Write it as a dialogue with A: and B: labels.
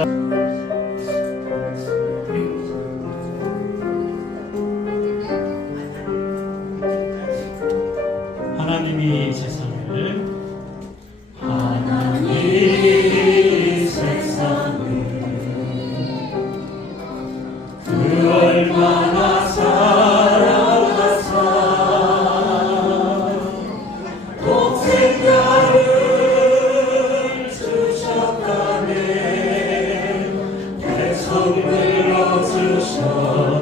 A: Hallelujah. 生